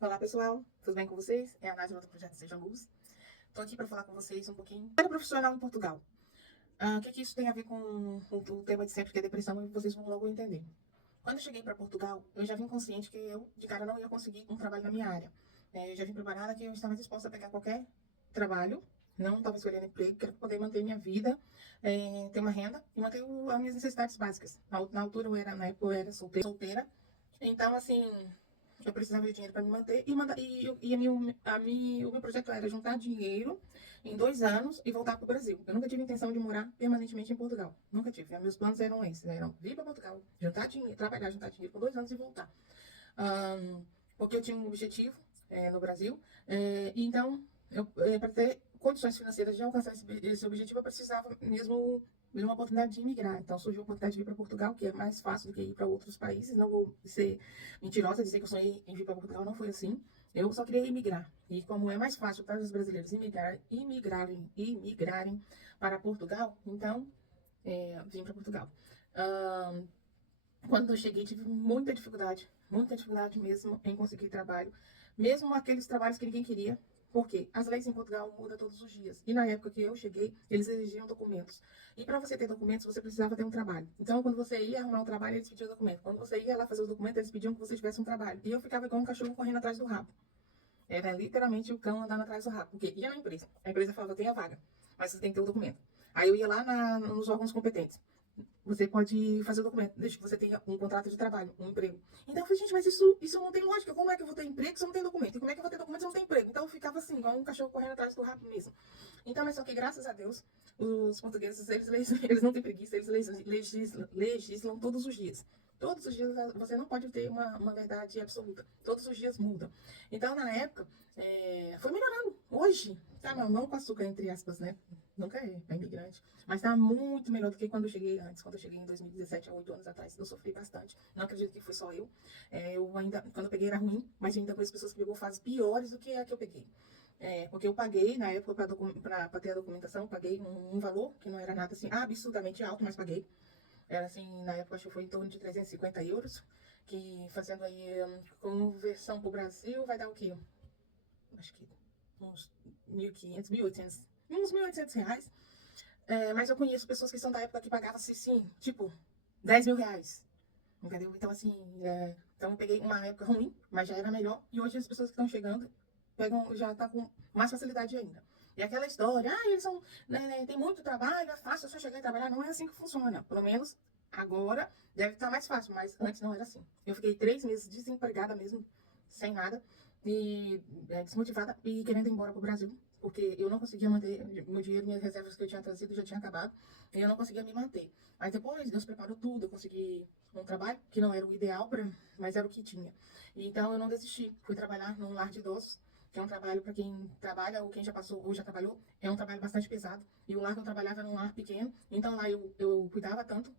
Olá pessoal, tudo bem com vocês? É a Nádia do Projeto Seja Luz. Estou aqui para falar com vocês um pouquinho sobre profissional em Portugal. O que isso tem a ver com o tema de sempre, que é depressão, e vocês vão logo entender. Quando eu cheguei para Portugal, eu já vim consciente que eu, de cara, não ia conseguir um trabalho na minha área. Eu já vim preparada que eu estava disposta a pegar qualquer trabalho, não estava escolhendo emprego, para poder manter minha vida, ter uma renda e manter as minhas necessidades básicas. Na altura, na época, eu era solteira. Então, assim, eu precisava de dinheiro para me manter o meu projeto era juntar dinheiro em 2 anos e voltar para o Brasil. Eu nunca tive intenção de morar permanentemente em Portugal. Nunca tive. Meus planos eram esses, eram vir para Portugal, juntar dinheiro, trabalhar, juntar dinheiro por 2 anos e voltar. Porque eu tinha um objetivo no Brasil. Então, para ter condições financeiras de alcançar esse objetivo, eu precisava mesmo de uma oportunidade de imigrar. Então, surgiu a oportunidade de vir para Portugal, que é mais fácil do que ir para outros países. Não vou ser mentirosa, dizer que eu sonhei em vir para Portugal, não foi assim. Eu só queria imigrar. E como é mais fácil para os brasileiros imigrarem para Portugal, então, vim para Portugal. Quando eu cheguei, tive muita dificuldade mesmo em conseguir trabalho, mesmo aqueles trabalhos que ninguém queria, porque as leis em Portugal mudam todos os dias. E na época que eu cheguei, eles exigiam documentos. E para você ter documentos, você precisava ter um trabalho. Então, quando você ia arrumar um trabalho, eles pediam documento. Quando você ia lá fazer os documentos, eles pediam que você tivesse um trabalho. E eu ficava igual um cachorro correndo atrás do rabo. Era literalmente o cão andando atrás do rabo. Porque ia na empresa. A empresa falava, tem a vaga, mas você tem que ter o documento. Aí eu ia lá nos órgãos competentes. Você pode fazer o documento, desde que você tenha um contrato de trabalho, um emprego. Então eu falei, gente, mas isso não tem lógica. Como é que eu vou ter emprego se eu não tenho documento? E como é que eu vou ter documento se eu não tenho emprego? Então eu ficava assim, igual um cachorro correndo atrás do rabo mesmo. Então, mas só que graças a Deus, os portugueses, eles não têm preguiça, eles legislam todos os dias. Todos os dias você não pode ter uma verdade absoluta. Todos os dias muda. Então, na época, foi melhorando. Hoje, tá mamão com açúcar, entre aspas, né? Nunca é imigrante. Mas tá muito melhor do que quando eu cheguei antes. Quando eu cheguei em 2017, há 8 anos atrás, eu sofri bastante. Não acredito que foi só eu. Eu ainda, quando eu peguei era ruim, mas ainda conheço pessoas que pegou fases piores do que a que eu peguei. Porque eu paguei, na época, para ter a documentação, eu paguei um valor que não era nada assim absurdamente alto, mas paguei. Era assim, na época, acho que foi em torno de 350 euros, que fazendo aí conversão pro Brasil, vai dar o quê? Acho que uns 1.500, 1.800, uns 1.800 reais. Mas eu conheço pessoas que são da época que pagavam-se, sim, tipo, 10 mil reais. Entendeu? Então, assim, então eu peguei uma época ruim, mas já era melhor. E hoje as pessoas que estão chegando já tá com mais facilidade ainda. E aquela história, eles são, tem muito trabalho, é fácil, é só chegar e trabalhar. Não é assim que funciona. Pelo menos agora deve estar mais fácil, mas antes não era assim. Eu fiquei 3 meses desempregada mesmo, sem nada, e desmotivada e querendo ir embora pro Brasil, porque eu não conseguia manter meu dinheiro, minhas reservas que eu tinha trazido já tinha acabado, e eu não conseguia me manter. Aí depois Deus preparou tudo, eu consegui um trabalho que não era o ideal, mas era o que tinha. E então eu não desisti, fui trabalhar num lar de idosos, que é um trabalho para quem trabalha ou quem já passou ou já trabalhou, é um trabalho bastante pesado. E o lar que eu trabalhava era um lar pequeno, então lá eu cuidava tanto,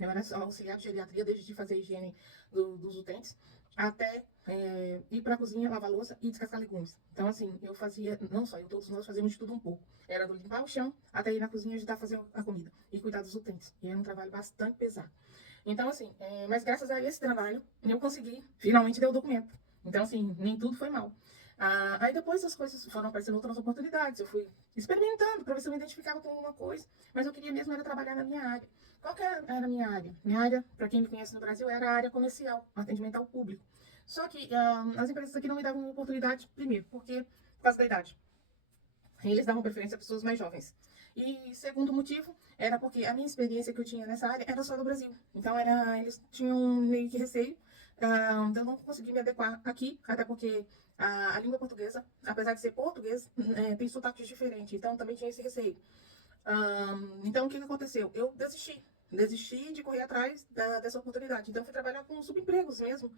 eu era auxiliar de geriatria, desde fazer a higiene dos utentes, até ir para a cozinha, lavar louça e descascar legumes. Então, assim, eu fazia, não só eu, todos nós fazíamos de tudo um pouco. Era do limpar o chão até ir na cozinha ajudar a fazer a comida e cuidar dos utentes. E era um trabalho bastante pesado. Então, assim, mas graças a esse trabalho, eu consegui, finalmente deu o documento. Então, assim, nem tudo foi mal. Aí depois as coisas foram aparecendo outras oportunidades. Eu fui experimentando para ver se eu me identificava com alguma coisa, mas eu queria mesmo era trabalhar na minha área. Qual que era a minha área? Minha área, para quem me conhece no Brasil, era a área comercial, atendimento ao público. Só que as empresas aqui não me davam oportunidade, primeiro, porque por causa da idade. Eles davam preferência a pessoas mais jovens. E segundo motivo, era porque a minha experiência que eu tinha nessa área era só do Brasil. Então, eles tinham meio que receio de eu não conseguir me adequar aqui, até porque a língua portuguesa, apesar de ser português, tem sotaques diferentes. Então, também tinha esse receio. Então, o que aconteceu? Eu desisti de correr atrás dessa oportunidade. Então, fui trabalhar com subempregos mesmo.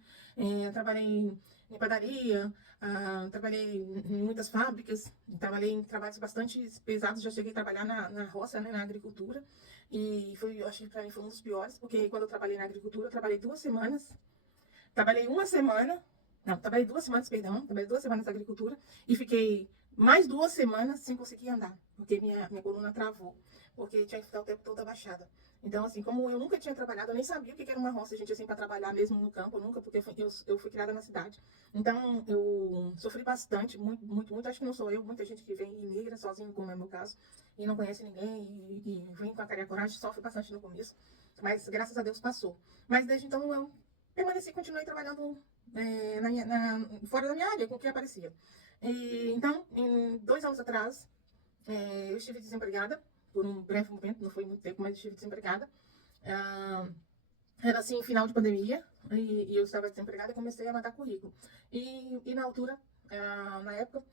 Trabalhei em padaria, trabalhei em muitas fábricas, trabalhei em trabalhos bastante pesados. Já cheguei a trabalhar na roça, né, na agricultura. E eu acho que para mim foi um dos piores, porque quando eu trabalhei na agricultura, eu trabalhei 2 semanas. Trabalhei uma semana Não, trabalhei 2 semanas, perdão. Trabalhei 2 semanas na agricultura e fiquei mais 2 semanas sem conseguir andar, porque minha coluna travou, porque tinha que ficar o tempo todo abaixada. Então, assim, como eu nunca tinha trabalhado, eu nem sabia o que era uma roça, gente, assim, para trabalhar mesmo no campo, nunca, porque eu fui criada na cidade. Então, eu sofri bastante, muito, muito, muito. Acho que não sou eu, muita gente que vem e migra sozinho, como é o meu caso, e não conhece ninguém, e vem com a cara e a coragem, sofre bastante no começo, mas graças a Deus passou. Mas desde então eu permaneci, continuei trabalhando fora da minha área, com o que aparecia. Então, em 2 anos atrás, eu estive desempregada, por um breve momento, não foi muito tempo, mas estive desempregada. Ah, Era assim, final de pandemia, e eu estava desempregada e comecei a mandar currículo. E na altura, na época,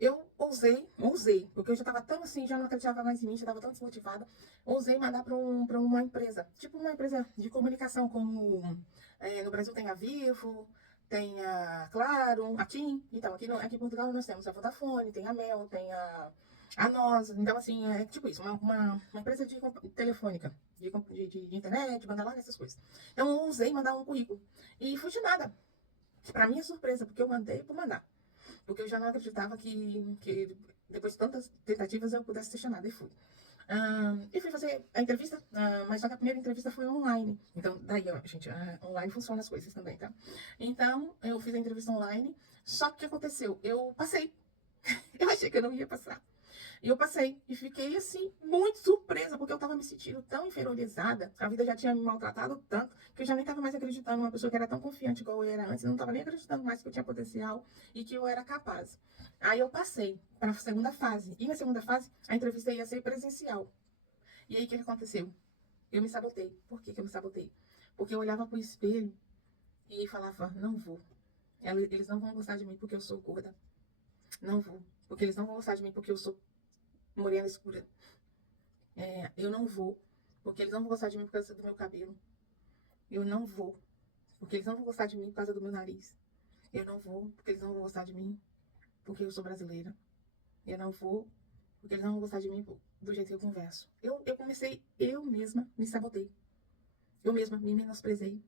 eu ousei, porque eu já estava tão assim, já não acreditava mais em mim, já estava tão desmotivada, ousei mandar para uma empresa, tipo uma empresa de comunicação, como no Brasil tem a Vivo, tem a Claro, a TIM. Então, aqui em Portugal nós temos a Vodafone, tem a Mel, tem a NOS. Então, assim, é tipo isso, uma empresa telefônica, de internet, banda larga, essas coisas. Então, eu ousei mandar um currículo. E fui chamada, para minha surpresa, porque eu mandei por mandar. Porque eu já não acreditava que depois de tantas tentativas eu pudesse ser chamada, e fui. E fui fazer a entrevista, mas só que a primeira entrevista foi online. Então, daí, ó, gente, online funciona as coisas também, tá? Então, eu fiz a entrevista online, só que o que aconteceu? Eu passei. Eu achei que eu não ia passar. E eu passei e fiquei assim, muito surpresa, porque eu tava me sentindo tão inferiorizada. A vida já tinha me maltratado tanto que eu já nem tava mais acreditando numa pessoa que era tão confiante igual eu era antes. Eu não tava nem acreditando mais que eu tinha potencial e que eu era capaz. Aí eu passei para a segunda fase. E na segunda fase, a entrevista ia ser presencial. E aí o que aconteceu? Eu me sabotei. Por que eu me sabotei? Porque eu olhava pro espelho e falava: não vou. Eles não vão gostar de mim porque eu sou gorda. Não vou. Porque eles não vão gostar de mim porque eu sou morena escura. Eu não vou, porque eles não vão gostar de mim por causa do meu cabelo. Eu não vou, porque eles não vão gostar de mim por causa do meu nariz. Eu não vou, porque eles não vão gostar de mim porque eu sou brasileira. Eu não vou, porque eles não vão gostar de mim do jeito que eu converso. Eu comecei, eu mesma me sabotei. Eu mesma me menosprezei.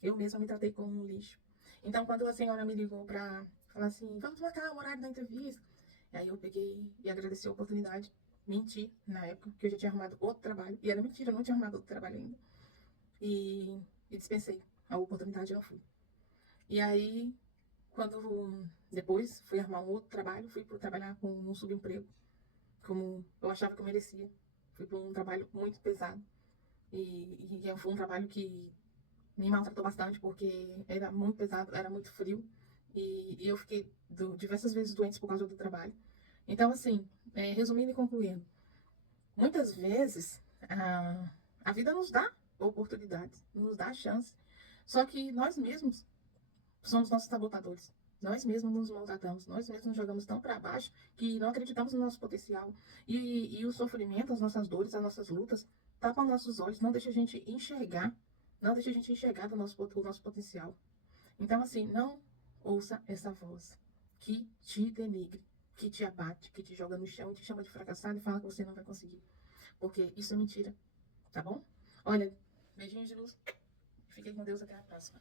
Eu mesma me tratei como um lixo. Então, quando a senhora me ligou pra falar assim, vamos marcar o horário da entrevista. E aí eu peguei e agradeci a oportunidade. Menti na época, que eu já tinha arrumado outro trabalho. E era mentira, eu não tinha arrumado outro trabalho ainda. E dispensei a oportunidade, eu não fui. E aí, quando depois fui arrumar um outro trabalho, fui trabalhar com um subemprego, como eu achava que eu merecia. Fui para um trabalho muito pesado. E foi um trabalho que me maltratou bastante, porque era muito pesado, era muito frio. E eu fiquei diversas vezes doente por causa do trabalho. Então, assim, resumindo e concluindo, muitas vezes a vida nos dá oportunidades, nos dá chance. Só que nós mesmos somos nossos sabotadores. Nós mesmos nos maltratamos, nós mesmos nos jogamos tão para baixo que não acreditamos no nosso potencial. E o sofrimento, as nossas dores, as nossas lutas, tapam nossos olhos, não deixa a gente enxergar, não deixa a gente enxergar o nosso potencial. Então, assim, não ouça essa voz que te denigre, que te abate, que te joga no chão e te chama de fracassado e fala que você não vai conseguir. Porque isso é mentira, tá bom? Olha, beijinhos de luz. Fiquem com Deus, até a próxima.